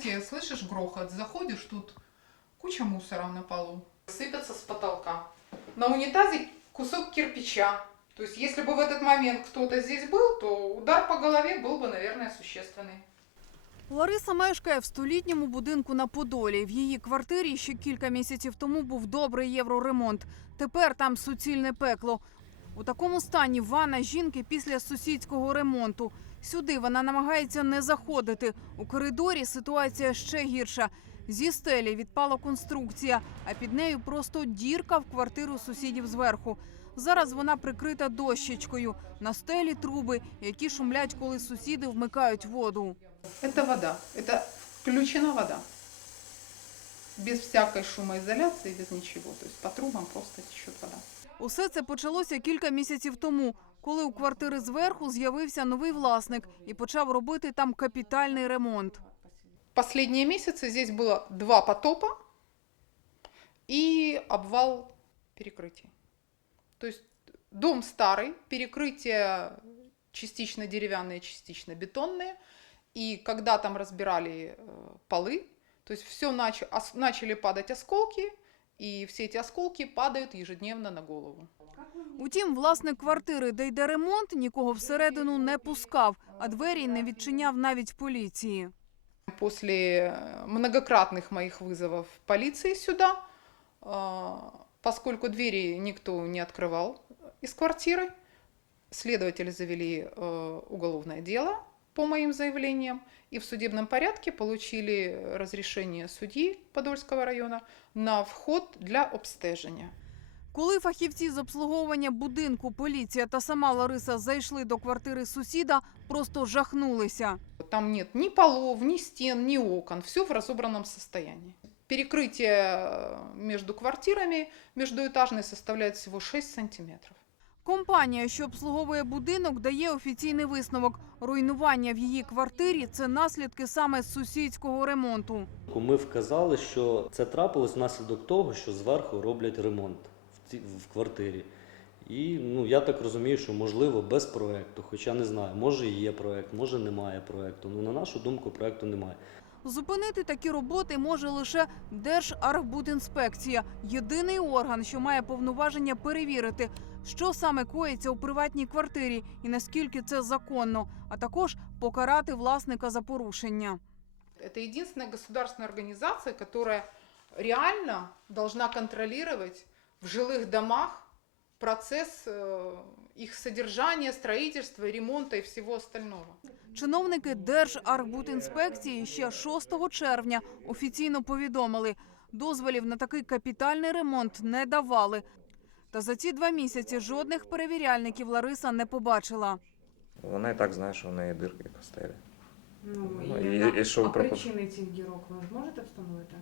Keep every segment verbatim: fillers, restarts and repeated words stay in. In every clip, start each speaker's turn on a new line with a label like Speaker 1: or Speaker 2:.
Speaker 1: комнате слышишь грохот, заходишь, тут куча мусора на полу. Сыпется с потолка. На унитазе кусок кирпича. То есть, если бы в этот момент кто-то здесь был, то удар по голове был бы, наверное, существенный.
Speaker 2: Лариса мешкає в столітньому будинку на Подолі. В її квартирі ще кілька місяців тому був добрий євроремонт. Тепер там суцільне пекло. У такому стані ванна жінки після сусідського ремонту. Сюди вона намагається не заходити. У коридорі ситуація ще гірша. Зі стелі відпала конструкція, а під нею просто дірка в квартиру сусідів зверху. Зараз вона прикрита дощечкою. На стелі труби, які шумлять, коли сусіди вмикають воду.
Speaker 1: Это вода. Это включена вода. Без всякой шумоизоляции, без ничего. То есть по трубам просто течет вода.
Speaker 2: Усе це почалося кілька місяців тому, коли у квартири зверху з'явився новий власник і почав робити там капітальний ремонт.
Speaker 1: Последние месяцы здесь было два потопа и обвал перекрытий. То есть дом старый, перекрытия частично деревянные, частично бетонные. И когда там разбирали полы, то есть все нач... начали падать осколки, и все эти осколки падают ежедневно на голову.
Speaker 2: Утім, власник квартири, де йде ремонт, нікого всередину не пускав, а двері не відчиняв навіть поліції.
Speaker 1: После многократных моих вызовов полиции сюда, поскольку двери никто не открывал из квартиры, следователи завели уголовное дело по моим заявлениям и в судебном порядке получили разрешение судьи Подольского района на вход для обстеження.
Speaker 2: Коли фахівці з обслуговування будинку, поліція та сама Лариса зайшли до квартири сусіда, просто жахнулися.
Speaker 1: Там нет ни полов, ни стен, ни окон, все в разобранном состоянии. Перекрытие между квартирами междуэтажной составляет всего шесть сантиметров.
Speaker 2: Компанія, що обслуговує будинок, дає офіційний висновок. Руйнування в її квартирі – це наслідки саме сусідського ремонту.
Speaker 3: Ми вказали, що це трапилось внаслідок того, що зверху роблять ремонт в, ці, в квартирі. І ну, я так розумію, що можливо без проєкту, хоча не знаю, може є проєкт, може немає проєкту. Ну, на нашу думку, проєкту немає.
Speaker 2: Зупинити такі роботи може лише Держархбудінспекція – єдиний орган, що має повноваження перевірити, що саме коїться у приватній квартирі і наскільки це законно, а також покарати власника за порушення.
Speaker 1: Это единственная государственная организация, которая реально должна контролировать в жилых домах процесс их содержания, строительства, ремонта и всего остального.
Speaker 2: Чиновники Держархбудінспекції ще шостого червня офіційно повідомили, дозволів на такий капітальний ремонт не давали. Та за ці два місяці жодних перевіряльників Лариса не побачила.
Speaker 4: Вона і так знає, що в неї дирки по стелі.
Speaker 5: Ну,
Speaker 4: Ну,
Speaker 5: і,
Speaker 4: і- і що
Speaker 5: а
Speaker 4: ви пропо-
Speaker 5: причини цих дірок ви зможете встановити?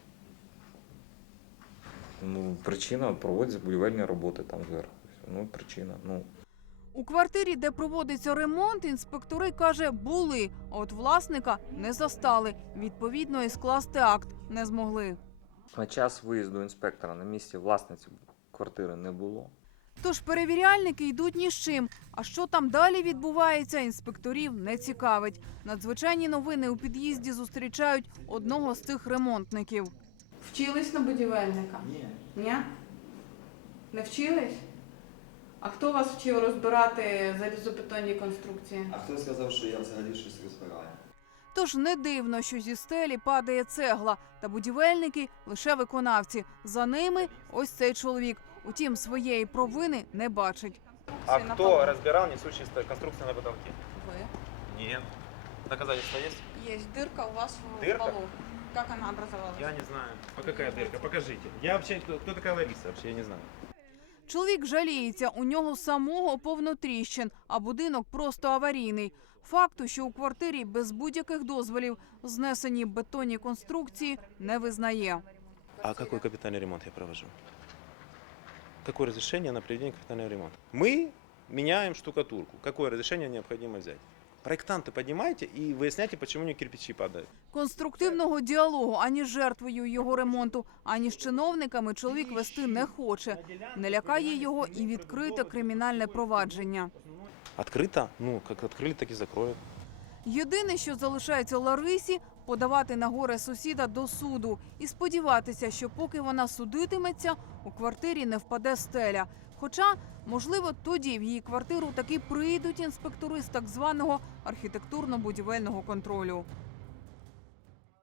Speaker 4: Ну, причина проводять будівельні роботи там зверху. Ну, причина. Ну,
Speaker 2: У квартирі, де проводиться ремонт, інспектори, каже, були, а от власника не застали. Відповідно, і скласти акт не змогли.
Speaker 4: на час виїзду інспектора на місці власниці квартири не було.
Speaker 2: Тож перевіряльники йдуть ні з чим. А що там далі відбувається, інспекторів не цікавить. Надзвичайні новини у під'їзді зустрічають одного з цих ремонтників.
Speaker 5: Вчились на будівельника?
Speaker 6: Ні.
Speaker 5: Ні? Не вчились? А хто вас вчив розбирати залізобетонні конструкції?
Speaker 6: А хто сказав, що я взагалі щось розбираю?
Speaker 2: Тож не дивно, що зі стелі падає цегла, та будівельники – лише виконавці. За ними ось цей чоловік. Утім, своєї провини не бачить.
Speaker 7: А кто разбирал несущие конструкции на потолке?
Speaker 5: Ви.
Speaker 7: Нет. Доказательства есть?
Speaker 5: Є дирка у вас в
Speaker 7: Дырка?
Speaker 5: полу. Як вона образовалась?
Speaker 7: Я не знаю. А какая дырка? Покажите. Я вообще, кто, кто такая Лариса? Вообще я не знаю.
Speaker 2: Чоловік жаліється, у нього самого повно тріщин, а будинок просто аварійний. Факту, що у квартирі без будь-яких дозволів знесені бетонні конструкції, не визнає.
Speaker 7: А какой капитальный ремонт я провожу? Какое разрешение на проведение капитального ремонта? Мы меняем штукатурку. Какое разрешение необходимо взять? Проектанты поднимайте и выясняйте, почему у них кирпичи падают.
Speaker 2: Конструктивного діалогу ані з жертвою його ремонту, ані з чиновниками чоловік вести не хоче. Не лякає його і відкрите кримінальне провадження.
Speaker 7: Открыто? Ну, как открыли, так и закроют.
Speaker 2: Єдине, що залишається Ларисі – подавати на горе сусіда до суду і сподіватися, що поки вона судитиметься, у квартирі не впаде стеля. Хоча, можливо, тоді в її квартиру таки прийдуть інспектори з так званого архітектурно-будівельного контролю.